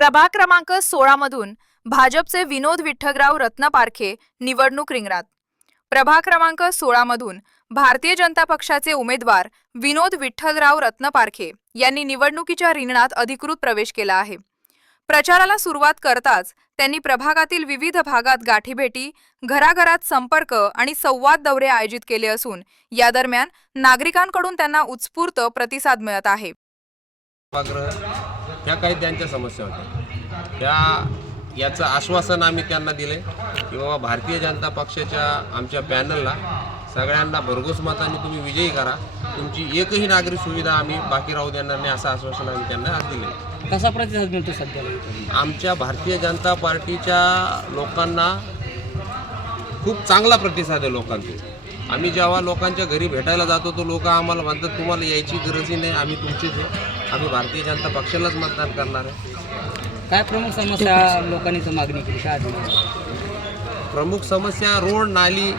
प्रभाग क्रमांक 16 मधून भाजपचे विनोद विठ्ठलराव रत्नपारखे निवडणूक रिंगणात। प्रभाग क्रमांक 16 मधून भारतीय जनता पक्षाचे उमेदवार विनोद विठ्ठलराव रत्नपारखे यांनी निवडणुकीच्या रिंगणात अधिकृत प्रवेश केला आहे। प्रचाराला सुरुवात करताच त्यांनी प्रभागातील विविध भागात गाठीभेटी, घराघरात संपर्क आणि संवाद दौरे आयोजित केले असून या दरम्यान नागरिकांकडून त्यांना उत्स्फूर्त प्रतिसाद मिळत आहे। ह्या काही त्यांच्या समस्या होत्या, याचं आश्वासन आम्ही त्यांना दिले की बाबा भारतीय जनता पक्षाच्या आमच्या पॅनलला सगळ्यांना भरघोस मताने तुम्ही विजयी करा, तुमची एकही नागरी सुविधा आम्ही बाकी राहू देणार नाही, असं आश्वासन आम्ही त्यांना आज दिले। कसा प्रतिसाद मिळतो सध्या? आमच्या भारतीय जनता पार्टीच्या लोकांना खूप चांगला प्रतिसाद आहे लोकांचा। आम्ही जेव्हा लोकांच्या घरी भेटायला जातो तो लोक आम्हाला म्हणतात तुम्हाला यायची गरजही नाही, आम्ही तुमचेच आहे, आम्ही भारतीय जनता पक्षालाच मतदान करणार आहे। काय प्रमुख समस्या लोकांनी मागणी केली? काय प्रमुख समस्या रोड, नाली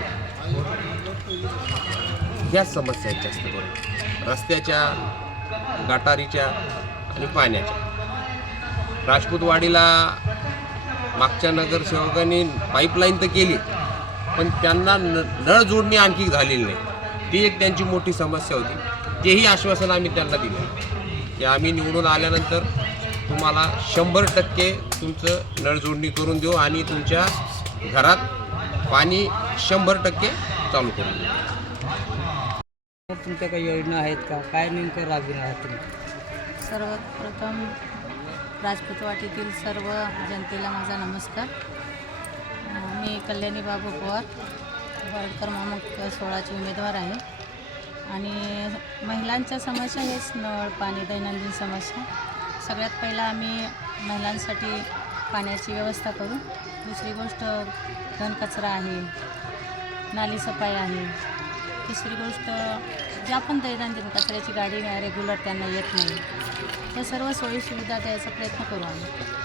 ह्याच समस्या आहेत जास्त करून, रस्त्याच्या, गटारीच्या आणि पाण्याच्या। राजपूतवाडीला मागच्या नगरसेवकांनी पाईपलाईन तर केली पण त्यांना नळ जोडणी आणखी झालेली नाही, ती एक त्यांची मोठी समस्या होती। तेही आश्वासन आम्ही त्यांना दिलं की आम्ही निवडून आल्यानंतर तुम्हाला 100% तुमचं नळ जोडणी करून देऊ आणि तुमच्या घरात पाणी 100% चालू करून देऊ। तुमच्या काही योजना आहेत का? काय नेमकं राबविणार आहात तुम्ही? सर्वप्रथम राजपूतवाडीतील सर्व जनतेला माझा नमस्कार। मी कल्याणी बाबू पवार, वार्ड क्रमांक 16ची उमेदवार आहे आणि महिलांच्या समस्या हेच नळ, पाणी, दैनंदिन समस्या। सगळ्यात पहिला आम्ही महिलांसाठी पाण्याची व्यवस्था करू। दुसरी गोष्ट घनकचरा आहे, नाली सफाई आहे। तिसरी गोष्ट ज्या पण दैनंदिन कचऱ्याची गाडी रेग्युलर त्यांना येत नाही, त्या सर्व सोयीसुविधा द्यायचा प्रयत्न करू आम्ही।